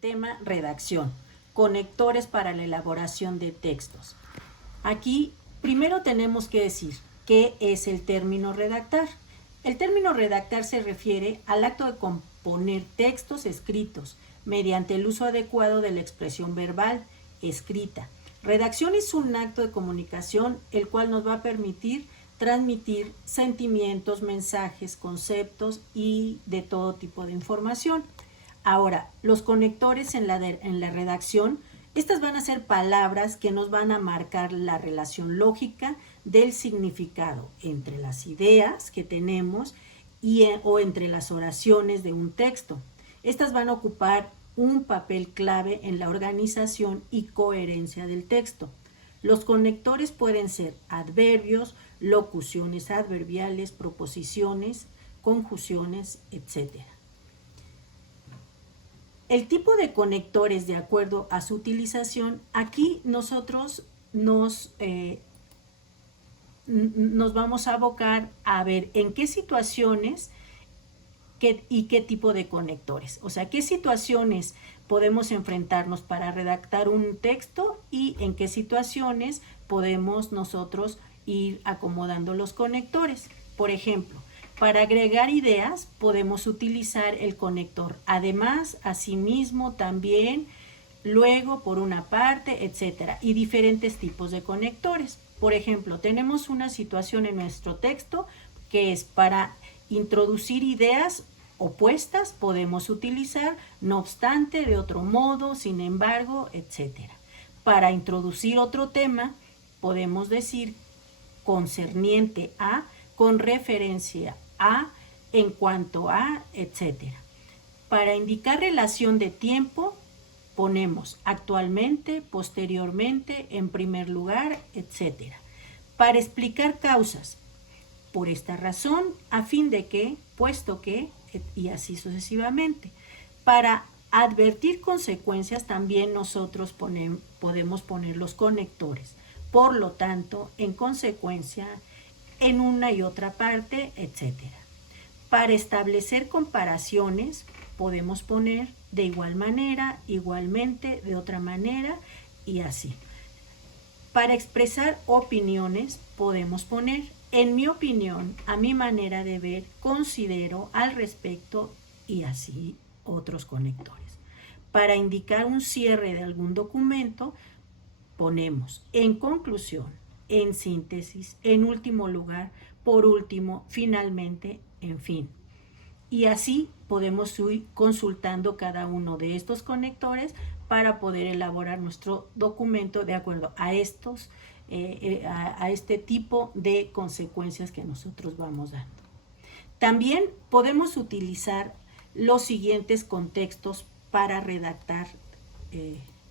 tema redacción, conectores para la elaboración de textos. Aquí primero tenemos que decir qué es el término redactar. El término redactar se refiere al acto de componer textos escritos mediante el uso adecuado de la expresión verbal escrita. Redacción es un acto de comunicación el cual nos va a permitir transmitir sentimientos, mensajes, conceptos y de todo tipo de información. Ahora, los conectores en la redacción, estas van a ser palabras que nos van a marcar la relación lógica del significado entre las ideas que tenemos o entre las oraciones de un texto. Estas van a ocupar un papel clave en la organización y coherencia del texto. Los conectores pueden ser adverbios, locuciones adverbiales, proposiciones, conjunciones, etc. El tipo de conectores, de acuerdo a su utilización, aquí nosotros nos vamos a abocar a ver en qué situaciones y qué tipo de conectores. O sea, qué situaciones podemos enfrentarnos para redactar un texto y en qué situaciones podemos nosotros ir acomodando los conectores. Por ejemplo, para agregar ideas podemos utilizar el conector además, asimismo, también, luego, por una parte, etcétera, y diferentes tipos de conectores. Por ejemplo, tenemos una situación en nuestro texto que es para introducir ideas opuestas, podemos utilizar no obstante, de otro modo, sin embargo, etcétera. Para introducir otro tema, podemos decir concerniente a, con referencia a, en cuanto a, etcétera. Para indicar relación de tiempo, ponemos actualmente, posteriormente, en primer lugar, etcétera. Para explicar causas, por esta razón, a fin de que, puesto que, y así sucesivamente. Para advertir consecuencias también nosotros podemos poner los conectores. Por lo tanto, en consecuencia, en una y otra parte, etc. Para establecer comparaciones, podemos poner de igual manera, igualmente, de otra manera y así. Para expresar opiniones, podemos poner en mi opinión, a mi manera de ver, considero al respecto y así otros conectores. Para indicar un cierre de algún documento, ponemos en conclusión, en síntesis, en último lugar, por último, finalmente, en fin. Y así podemos ir consultando cada uno de estos conectores para poder elaborar nuestro documento de acuerdo a estos a este tipo de consecuencias que nosotros vamos dando. También podemos utilizar los siguientes contextos para redactar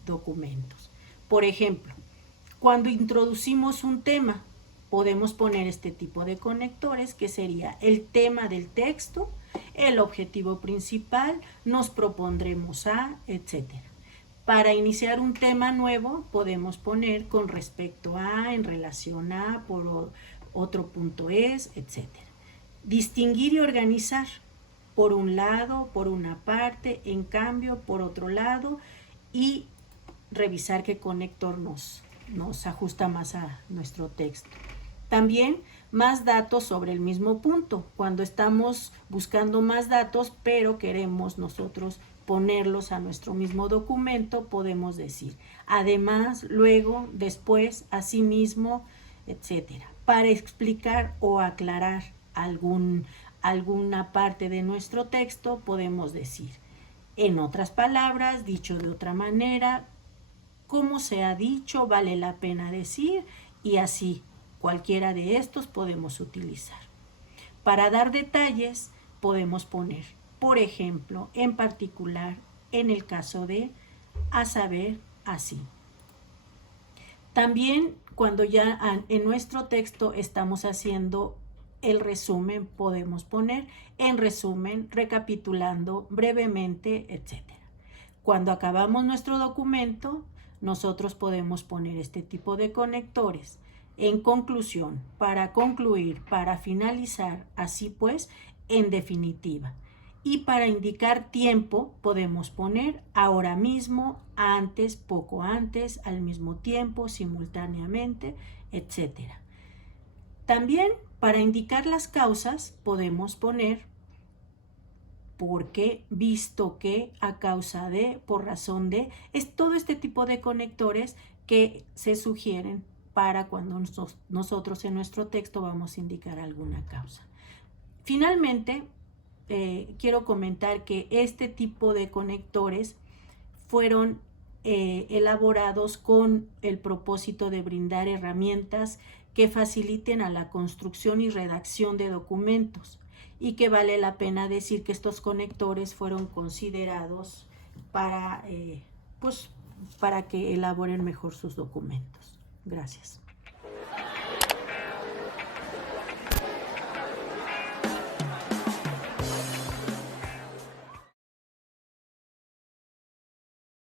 documentos. Por ejemplo, cuando introducimos un tema, podemos poner este tipo de conectores que sería el tema del texto, el objetivo principal, nos propondremos a, etcétera. Para iniciar un tema nuevo podemos poner con respecto a, en relación a, por otro punto es, etc. Distinguir y organizar, por un lado, por una parte, en cambio, por otro lado, y revisar qué conector nos ajusta más a nuestro texto. También más datos sobre el mismo punto, cuando estamos buscando más datos, pero queremos nosotros ponerlos a nuestro mismo documento, podemos decir además, luego, después, asimismo, etc. Para explicar o aclarar alguna parte de nuestro texto, podemos decir en otras palabras, dicho de otra manera, como se ha dicho, vale la pena decir, y así, cualquiera de estos podemos utilizar. Para dar detalles, podemos poner, por ejemplo, en particular, en el caso de, a saber, así. También, cuando ya en nuestro texto estamos haciendo el resumen, podemos poner, en resumen, recapitulando brevemente, etc. Cuando acabamos nuestro documento, nosotros podemos poner este tipo de conectores. En conclusión, para concluir, para finalizar, así pues, en definitiva. Y para indicar tiempo podemos poner ahora mismo, antes, poco antes, al mismo tiempo, simultáneamente, etc. También para indicar las causas podemos poner porque, visto que, a causa de, por razón de, es todo este tipo de conectores que se sugieren para cuando nosotros en nuestro texto vamos a indicar alguna causa. Finalmente, quiero comentar que este tipo de conectores fueron elaborados con el propósito de brindar herramientas que faciliten a la construcción y redacción de documentos, y que vale la pena decir que estos conectores fueron considerados para, para que elaboren mejor sus documentos. Gracias.